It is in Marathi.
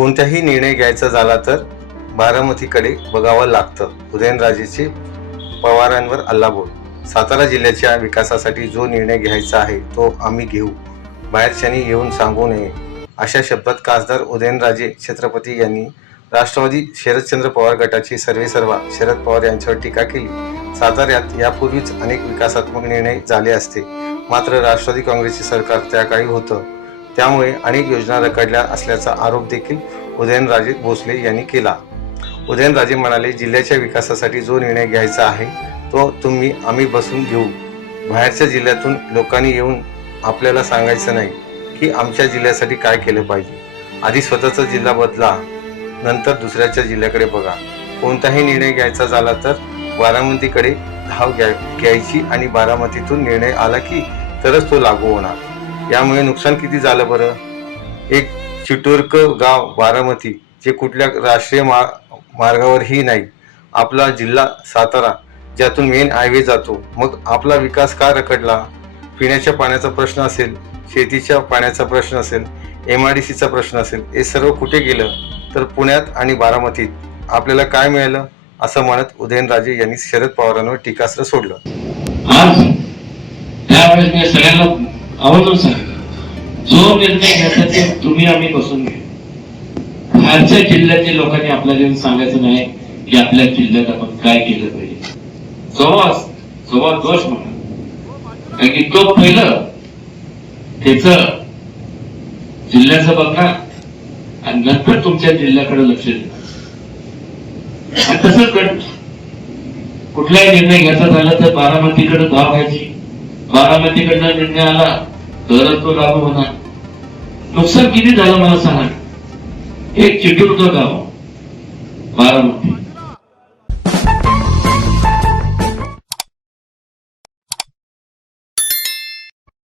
कोणताही निर्णय घ्यायचा झाला तर बारामतीकडे बघावं लागतं. उदयनराजेचे पवारांवर अल्लाबोल. सातारा जिल्ह्याच्या विकासासाठी जो निर्णय घ्यायचा आहे तो आम्ही घेऊ. बाहेरच्यांनी येऊन सांगू नये. अशा शब्दात खासदार उदयनराजे छत्रपती यांनी राष्ट्रवादी शरदचंद्र पवार गटाची सर्वेसर्वा शरद पवार यांच्यावर टीका केली. साताऱ्यात यापूर्वीच अनेक विकासात्मक निर्णय झाले असते. मात्र राष्ट्रवादी काँग्रेसचे सरकार त्या काळी होतं. त्यामुळे अनेक योजना रखडल्या असल्याचा आरोप देखील उदयनराजे भोसले यांनी केला. उदयनराजे म्हणाले जिल्ह्याच्या विकासासाठी जो निर्णय घ्यायचा आहे तो तुम्ही आम्ही बसून घेऊ. बाहेरच्या जिल्ह्यातून लोकांनी येऊन आपल्याला सांगायचं नाही की आमच्या जिल्ह्यासाठी काय केलं पाहिजे. आधी स्वतःचा जिल्हा बदला नंतर दुसऱ्याच्या जिल्ह्याकडे बघा. कोणताही निर्णय घ्यायचा झाला तर बारामतीकडे धाव घ्या घ्यायची आणि बारामतीतून निर्णय आला की तरच तो लागू होणार. यामुळे नुकसान किती झालं बरं? एक चिटोरक गाव बारामती जे कुठल्या राष्ट्रीय मा मार्गावरही नाही. आपला जिल्हा सातारा ज्यातून मेन हायवे जातो. मग आपला विकास का रखडला? पिण्याच्या पाण्याचा प्रश्न असेल शेतीच्या पाण्याचा प्रश्न असेल एम आय डी सीचा प्रश्न असेल हे सर्व कुठे गेलं? तर पुण्यात आणि बारामतीत. आपल्याला काय मिळालं? असं म्हणत उदयनराजे यांनी शरद पवारांवर टीकास्त्र सोडलं. आज त्यावेळेस मी सगळ्यांना आवर्जून सांगितलं जो निर्णय घ्यायचा ते तुम्ही आम्ही बसून घेऊ. बाहेरच्या जिल्ह्यातील लोकांनी आपल्याला येऊन सांगायचं नाही की आपल्या जिल्ह्यात आपण काय केलं पाहिजे. जवळ जवळ दोष म्हणा. कारण की तो पहिलं त्याच जिल्ह्याचं बघणार आणि नंतर तुमच्या जिल्ह्याकडे लक्ष देणार आणि तसंच घडलं कुठलाही निर्णय घ्यायचा झाला तर बारामतीकडे धाव घ्यायची. बारामतीकडनं निर्णय आला तरच तो लागू होणार. नुकसान किती झालं मला सांगा. एक चिटूरचं गाव.